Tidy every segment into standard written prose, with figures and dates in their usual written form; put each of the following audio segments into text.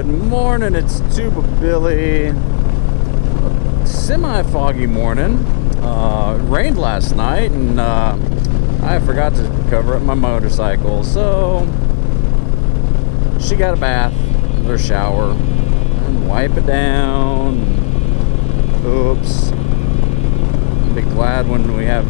Good morning, it's Tuba Billy. Semi-foggy morning. It rained last night, and I forgot to cover up my motorcycle, so she got a bath or shower and wipe it down. Oops. I'll be glad when we have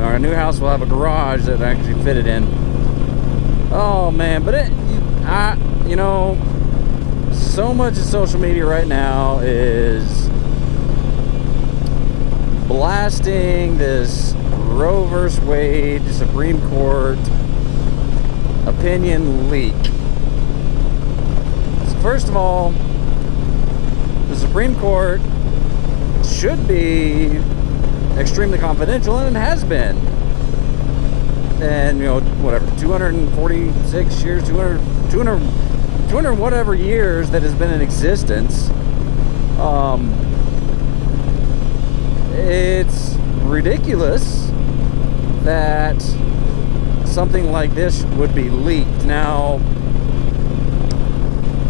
our new house, we'll have a garage that I actually fit it in. Oh man, but you know, so much of social media right now is blasting this Roe vs. Wade Supreme Court opinion leak. So first of all, the Supreme Court should be extremely confidential, and it has been. And, you know, whatever, 246 years, 200 whatever years that has been in existence. It's ridiculous that something like this would be leaked. Now,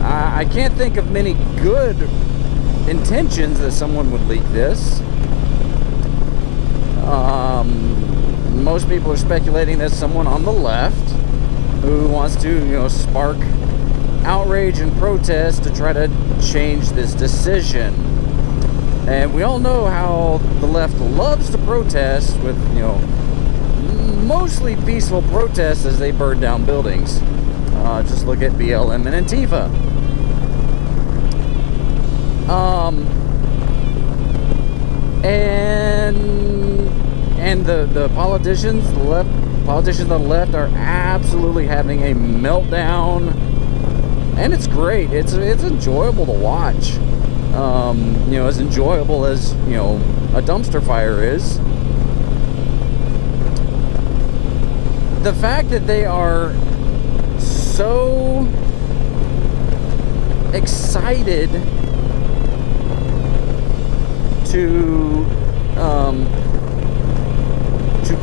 I can't think of many good intentions that someone would leak this. Most people are speculating that someone on the left who wants to, you know, spark outrage and protest to try to change this decision. And we all know how the left loves to protest with, you know, mostly peaceful protests as they burn down buildings. Just look at BLM and Antifa. And the politicians, politicians on the left are absolutely having a meltdown, and it's great. It's enjoyable to watch. You know, as enjoyable as, you know, a dumpster fire is. The fact that they are so excited to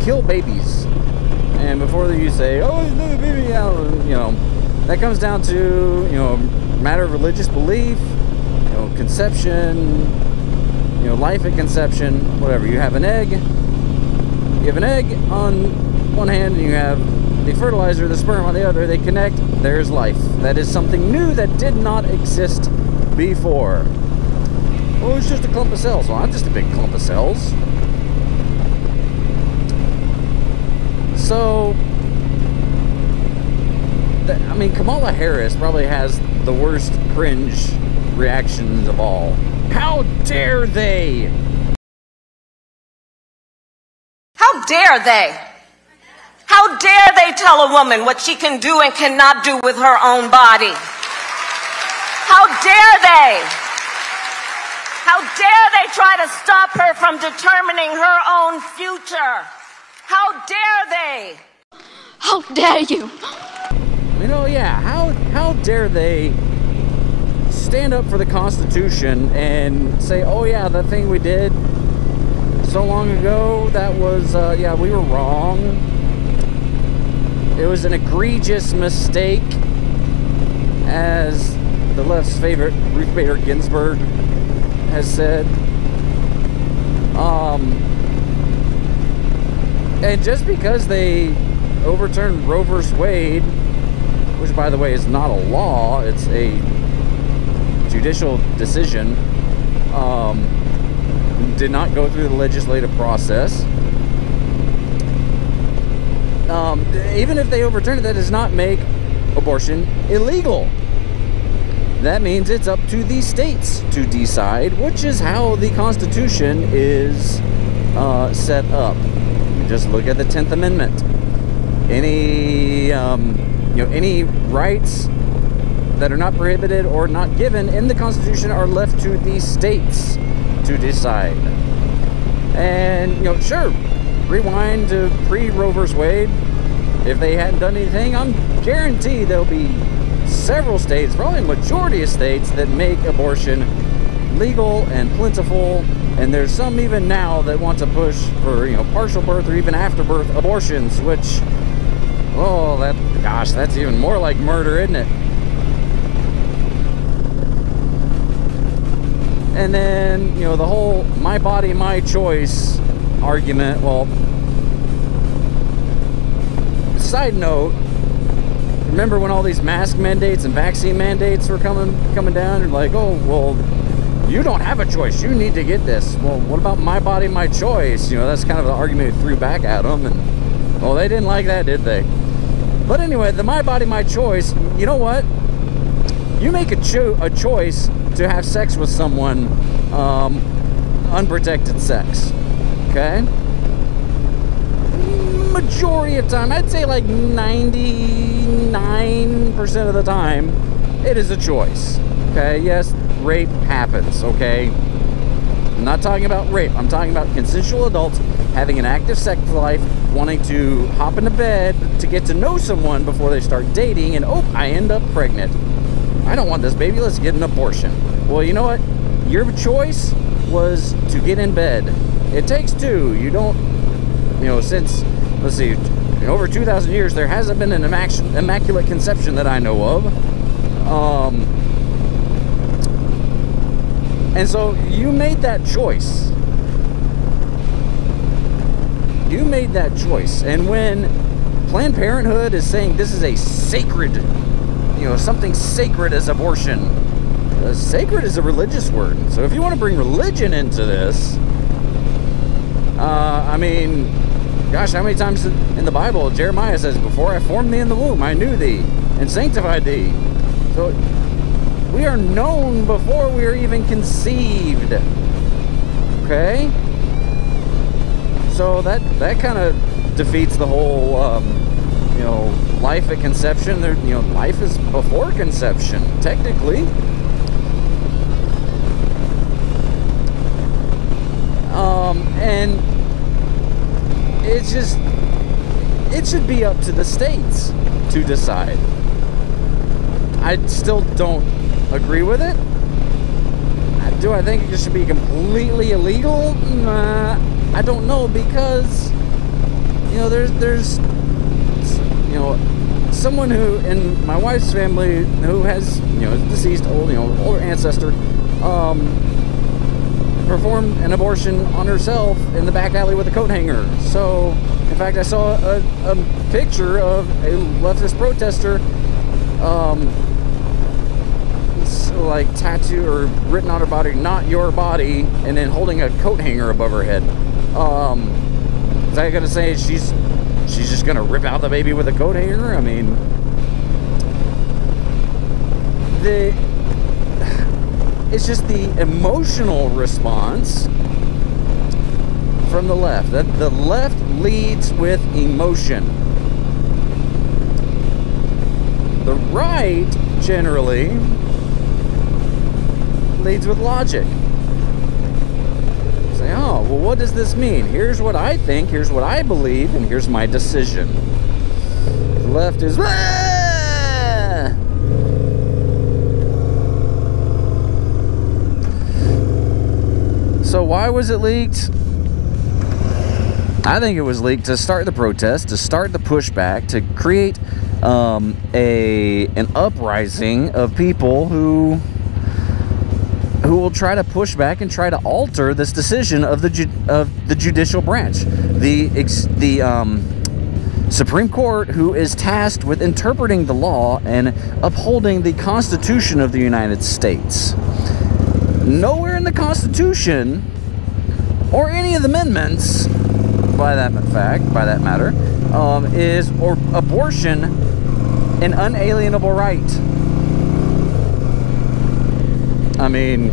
kill babies, and before you say, oh, another baby, you know, that comes down to, you know, matter of religious belief, you know, conception, you know, life at conception, whatever. You have an egg on one hand, and you have the fertilizer, the sperm on the other. They connect, there's life. That is something new that did not exist before. Oh, it's just a clump of cells. Well, I'm just a big clump of cells. So, I mean, Kamala Harris probably has the worst cringe reactions of all. How dare they? How dare they? How dare they tell a woman what she can do and cannot do with her own body? How dare they? How dare they try to stop her from determining her own future? How dare they? How dare you? You know, yeah, how dare they stand up for the Constitution and say, oh yeah, that thing we did so long ago, that was, yeah, we were wrong. It was an egregious mistake, as the left's favorite Ruth Bader Ginsburg has said. And just because they overturned Roe vs. Wade, which by the way is not a law, it's a judicial decision, did not go through the legislative process. Even if they overturn it, that does not make abortion illegal. That means it's up to the states to decide, which is how the Constitution is set up. Just look at the 10th Amendment. Any, you know, any rights that are not prohibited or not given in the Constitution are left to the states to decide. And, you know, sure, rewind to pre-Roe vs. Wade. If they hadn't done anything, I'm guaranteed there'll be several states, probably a majority of states, that make abortion legal and plentiful. And there's some even now that want to push for, you know, partial birth or even after-birth abortions, which, oh, gosh, that's even more like murder, isn't it? And then, you know, the whole my body, my choice argument. Well, side note, remember when all these mask mandates and vaccine mandates were coming down, and like, oh, well, you don't have a choice, you need to get this. Well, what about my body, my choice? You know, that's kind of the argument we threw back at them, and well, they didn't like that, did they? But anyway, the my body, my choice, you know what? You make a choice to have sex with someone, unprotected sex, okay? Majority of time, I'd say like 99% of the time, it is a choice, okay? Yes, rape happens, okay? I'm not talking about rape. I'm talking about consensual adults having an active sex life, wanting to hop into bed to get to know someone before they start dating, and oh, I end up pregnant. I don't want this baby, let's get an abortion. Well, you know what? Your choice was to get in bed. It takes two. You don't, you know, since, let's see, in over 2,000 years, there hasn't been an immaculate conception that I know of. And so you made that choice. You made that choice. And when Planned Parenthood is saying this is a sacred, you know, something sacred as abortion. Sacred is a religious word. So if you want to bring religion into this, I mean, gosh, how many times in the Bible Jeremiah says, before I formed thee in the womb, I knew thee and sanctified thee. So we are known before we are even conceived. Okay? So that kind of defeats the whole, you know, life at conception. There, you know, life is before conception, technically. And it's just, it should be up to the states to decide. I still don't agree with it. Do I think it should be completely illegal? I don't know, because, you know, there's you know, someone who in my wife's family who has, you know, deceased older ancestor, performed an abortion on herself in the back alley with a coat hanger. So, in fact, I saw a picture of a leftist protester, like tattoo or written on her body, "Not your body," and then holding a coat hanger above her head. Is that gonna say she's just gonna rip out the baby with a coat hanger? I mean, it's just the emotional response from the left. The left leads with emotion. The right generally leads with logic. Say, oh, well, what does this mean? Here's what I think, here's what I believe, and here's my decision. The left is, ah! So why was it leaked? I think it was leaked to start the protest, to start the pushback, to create an uprising of people who will try to push back and try to alter this decision of the judicial branch, the Supreme Court, who is tasked with interpreting the law and upholding the Constitution of the United States. Nowhere in the Constitution or any of the amendments, by that matter, is abortion an unalienable right. I mean,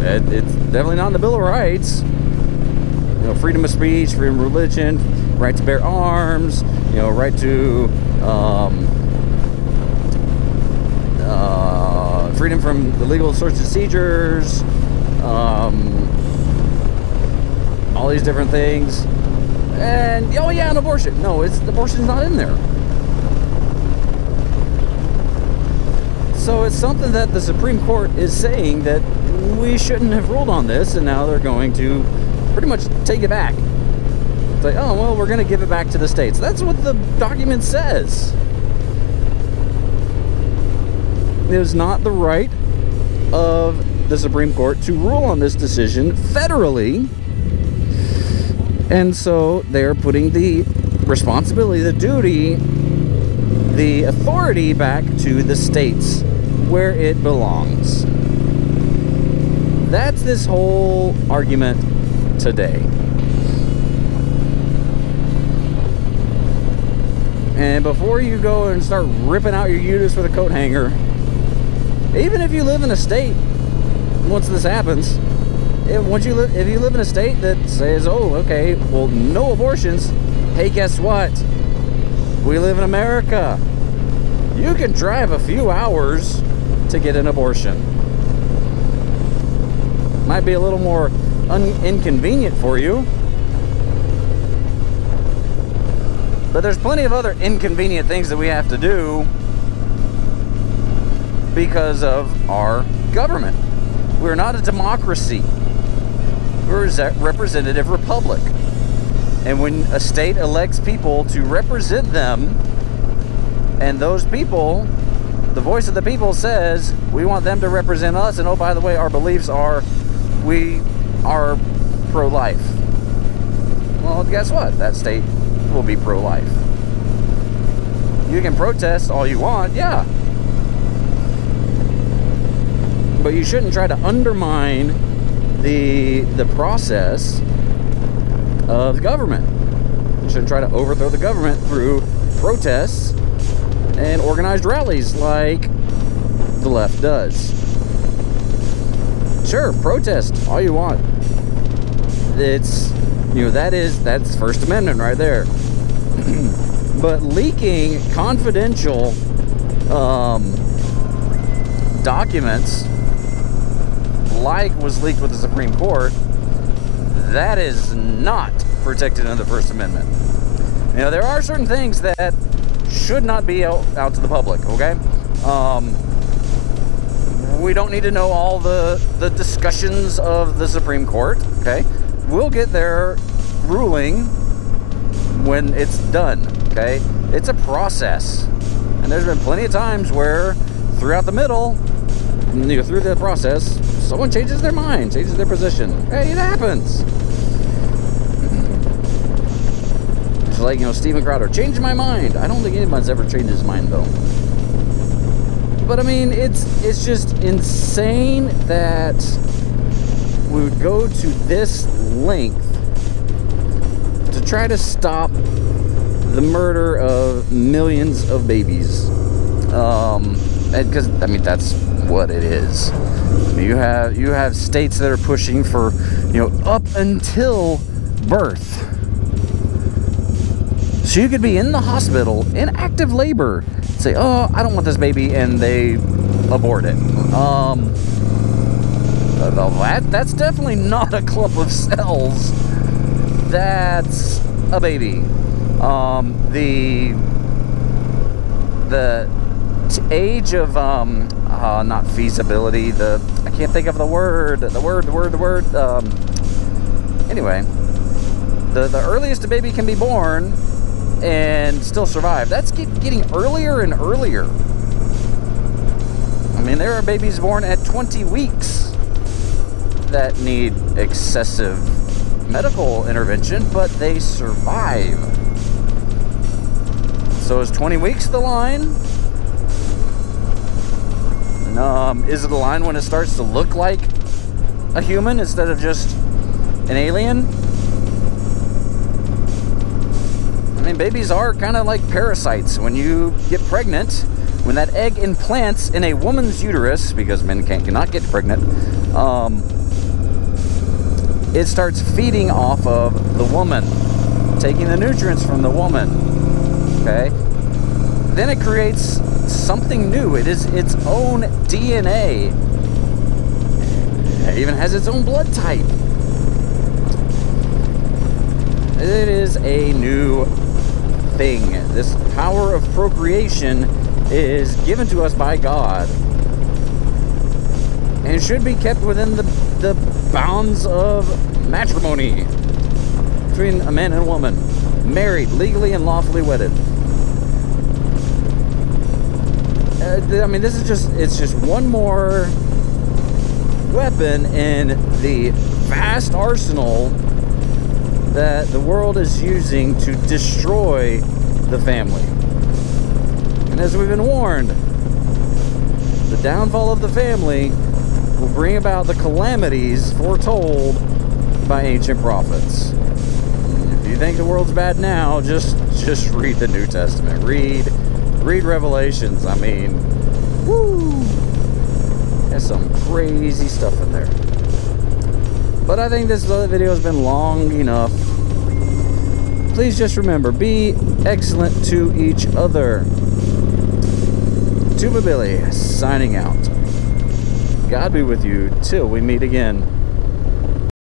it's definitely not in the Bill of Rights. You know, freedom of speech, freedom of religion, right to bear arms, you know, right to freedom from illegal search and seizures, all these different things. And oh yeah, an abortion. No, abortion's not in there. So it's something that the Supreme Court is saying that we shouldn't have ruled on this, and now they're going to pretty much take it back. It's like, oh, well, we're going to give it back to the states. That's what the document says. It is not the right of the Supreme Court to rule on this decision federally. And so they're putting the responsibility, the duty, the authority back to the states where it belongs. That's this whole argument today. And before you go and start ripping out your uterus with a coat hanger, even if you live in a state, once this happens, if you live in a state that says, oh, okay, well, no abortions, hey, guess what? We live in America. You can drive a few hours to get an abortion. Might be a little more inconvenient for you, but there's plenty of other inconvenient things that we have to do because of our government. We're not a democracy. We're a representative republic. And when a state elects people to represent them, and those people, the voice of the people says, we want them to represent us, and oh, by the way, our beliefs are, we are pro-life. Well, guess what? That state will be pro-life. You can protest all you want, yeah. But you shouldn't try to undermine the process of government. You shouldn't try to overthrow the government through protests and organized rallies like the left does. Sure, protest all you want. It's, you know, that's First Amendment right there. But leaking confidential documents, like was leaked with the Supreme Court, that is not protected under the First Amendment. You know, there are certain things that should not be out to the public, okay? We don't need to know all the discussions of the Supreme Court, okay? We'll get their ruling when it's done, okay? It's a process. And there's been plenty of times where throughout the middle, you know, through the process, someone changes their mind, changes their position. Hey, it happens. It's like, you know, Steven Crowder, changed my mind. I don't think anyone's ever changed his mind, though. But, I mean, it's just insane that we would go to this length to try to stop the murder of millions of babies. Because, I mean, that's what it is. You have states that are pushing for, you know, up until birth. So you could be in the hospital in active labor, say, oh, I don't want this baby, and they abort it. That's definitely not a clump of cells. That's a baby. The age of not feasibility, I can't think of the word. Anyway, the earliest a baby can be born and still survive, that's getting earlier and earlier. I mean, there are babies born at 20 weeks that need excessive medical intervention, but they survive. So is 20 weeks the line? Is it a line when it starts to look like a human instead of just an alien? I mean, babies are kind of like parasites. When you get pregnant, when that egg implants in a woman's uterus, because men cannot get pregnant, it starts feeding off of the woman, taking the nutrients from the woman, okay? Then it creates something new. It is its own DNA. It even has its own blood type. It is a new thing. This power of procreation is given to us by God and should be kept within the bounds of matrimony between a man and a woman, married, legally and lawfully wedded. I mean, it's just one more weapon in the vast arsenal that the world is using to destroy the family. And as we've been warned, the downfall of the family will bring about the calamities foretold by ancient prophets. If you think the world's bad now, just read the New Testament. Read Revelations. I mean, woo! There's some crazy stuff in there. But I think this video has been long enough. Please just remember, be excellent to each other. Tuba Billy, signing out. God be with you till we meet again.